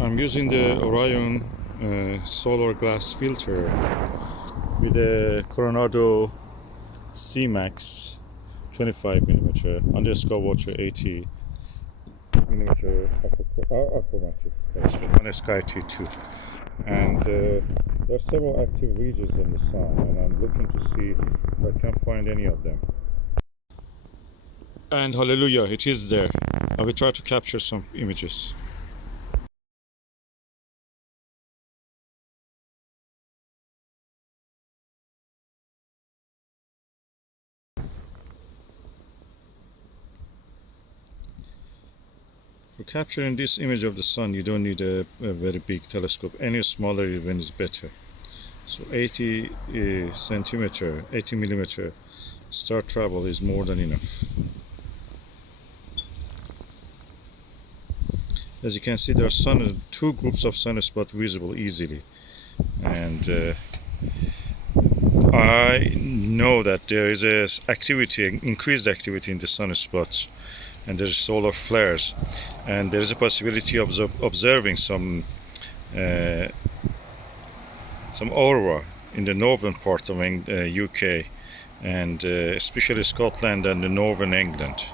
I'm using the Orion solar glass filter with a Coronado Cemex 25mm on the SkyWatcher 80mm achromatic on a SkyTee-2, and there are several active regions on the sun, and I'm looking to see if I can find any of them. And hallelujah, it is there. I will try to capture some images. For capturing this image of the sun, you don't need a very big telescope. Any smaller even is better. So 80 centimeter, 80mm Startravel is more than enough. As you can see, there are two groups of sunspots visible easily, and I know that there is increased activity in the sunspots, and there's solar flares, and there is a possibility of observing some aurora in the northern part of UK, and especially Scotland and the northern England.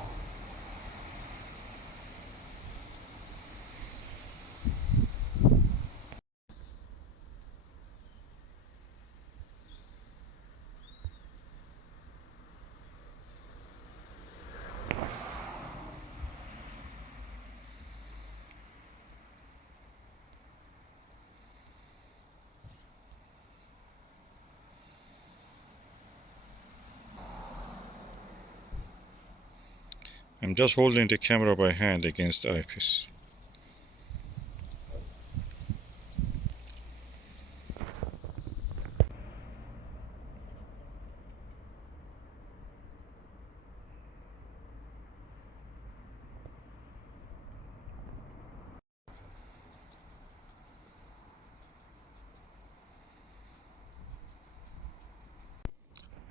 I'm just holding the camera by hand against the eyepiece.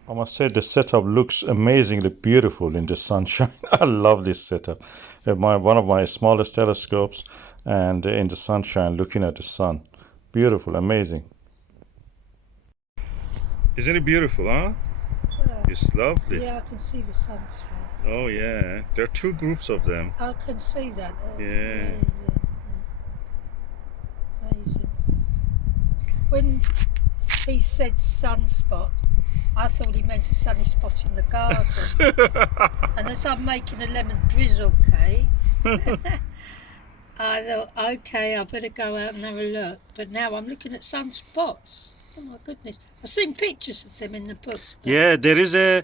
I must say the setup looks amazingly beautiful in the sunshine. I love this setup. One of my smallest telescopes, and in the sunshine looking at the sun. Beautiful, amazing. Isn't it beautiful, huh? Yeah. It's lovely. Yeah, I can see the sunspot. Oh yeah, there are two groups of them. I can see that. Yeah. Amazing. When he said sunspot, I thought he meant a sunny spot in the garden. And as I'm making a lemon drizzle cake, I thought, okay, I better go out and have a look. But now I'm looking at sunspots. Oh my goodness. I've seen pictures of them in the books. Yeah, there is a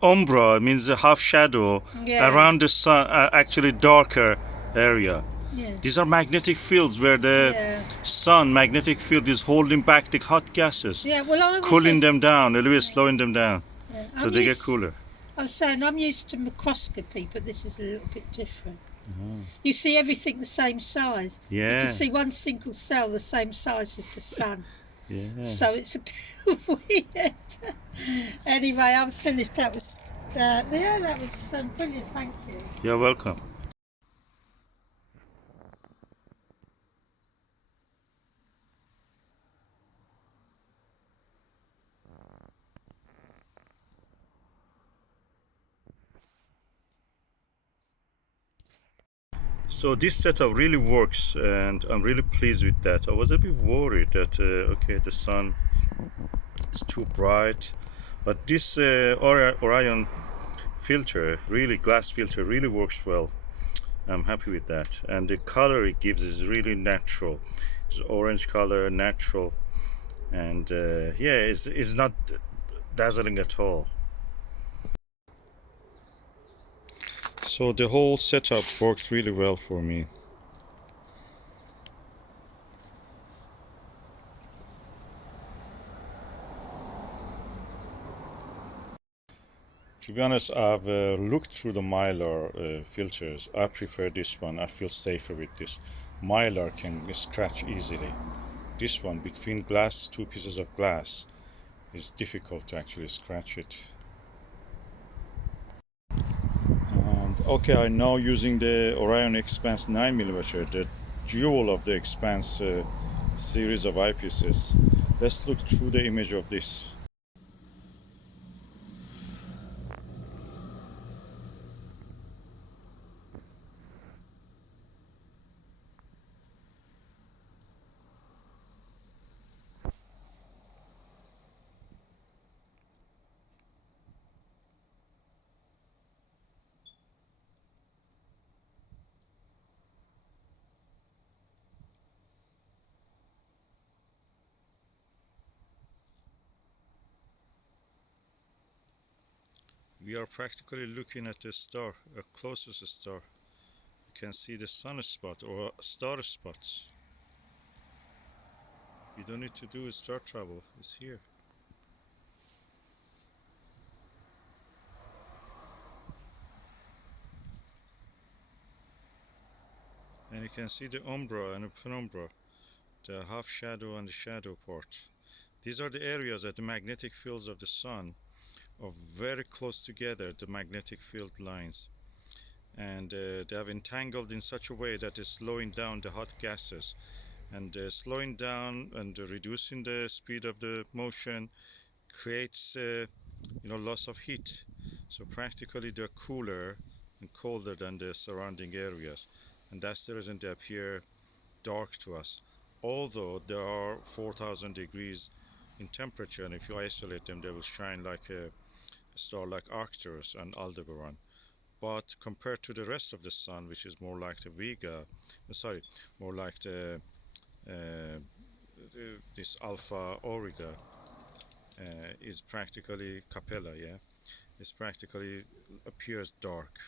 umbra, means a half shadow around the sun, actually darker area. Yeah. These are magnetic fields where the sun magnetic field is holding back the hot gases, cooling them down, a little bit slowing them down, so they get cooler. I was saying, I'm used to microscopy, but this is a little bit different. You see everything the same size. Yeah. You can see one single cell the same size as the sun. Yeah. So it's a bit weird. Anyway, I'm finished. That was brilliant. Thank you. You're welcome. So this setup really works, and I'm really pleased with that. I was a bit worried that okay, the sun is too bright, but this Orion filter, glass filter, really works well. I'm happy with that, and the color it gives is really natural. It's orange color, natural, and yeah, it's not dazzling at all. So the whole setup worked really well for me. To be honest, I've looked through the Mylar filters. I prefer this one. I feel safer with this. Mylar can scratch easily. This one, between two pieces of glass, is difficult to actually scratch it. And okay, I'm now using the Orion Expans 9mm. The jewel of the Expans series of eyepieces. Let's look through the image of this. We are practically looking at the star, a closest star. You can see the sunspot or star spots. You don't need to do star travel, it's here. And you can see the umbra and the penumbra, the half shadow and the shadow part. These are the areas that the magnetic fields of the sun are very close together, the magnetic field lines. And they have entangled in such a way that it's slowing down the hot gases. And slowing down and reducing the speed of the motion creates loss of heat. So practically they're cooler and colder than the surrounding areas. And that's the reason they appear dark to us, although there are 4,000 degrees in temperature, and if you isolate them they will shine like a star like Arcturus and Aldebaran. But compared to the rest of the sun, which is more like the more like uh, this Alpha Auriga, is practically Capella, yeah, is practically appears dark.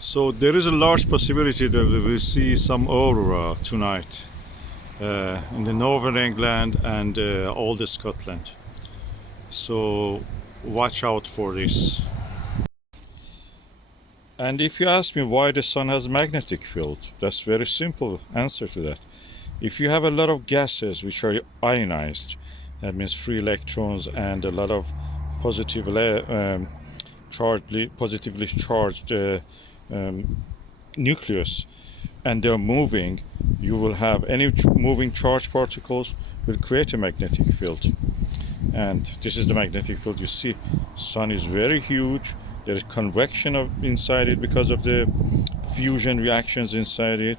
So there is a large possibility that we will see some aurora tonight in the northern England and all the Scotland. So watch out for this. And if you ask me why the sun has a magnetic field, that's very simple answer to that. If you have a lot of gases which are ionized, that means free electrons and a lot of positively charged nucleus, and they're moving, you will have any moving charged particles will create a magnetic field. And this is the magnetic field you see. Sun is very huge. There is convection inside it because of the fusion reactions inside it,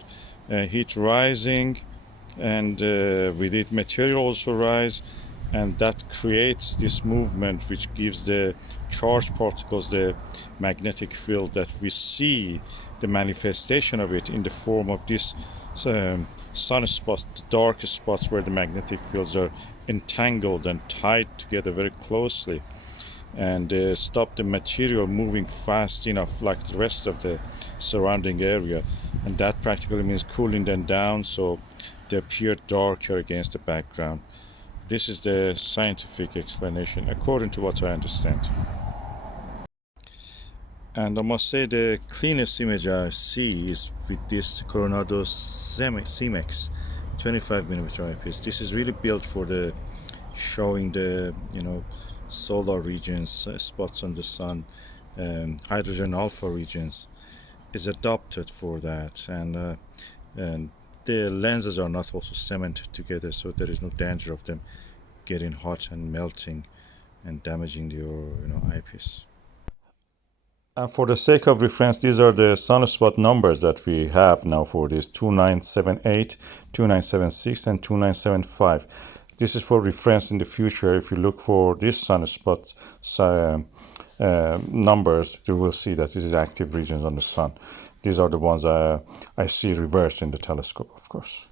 heat rising, and with it material also rise, and that creates this movement which gives the charged particles the magnetic field that we see the manifestation of it in the form of this sunspots, the dark spots where the magnetic fields are entangled and tied together very closely, and stop the material moving fast enough like the rest of the surrounding area, and that practically means cooling them down so they appear darker against the background. This is the scientific explanation according to what I understand. And I must say the cleanest image I see is with this Coronado Cemex 25mm eyepiece. This is really built for the showing the solar regions, spots on the sun, hydrogen alpha regions, is adapted for that, and the lenses are not also cemented together, so there is no danger of them getting hot and melting and damaging your eyepiece. And for the sake of reference, these are the sunspot numbers that we have now for this 2978, 2976, and 2975. This is for reference in the future. If you look for this sunspot numbers, you will see that this is active regions on the sun. These are the ones I see reversed in the telescope, of course.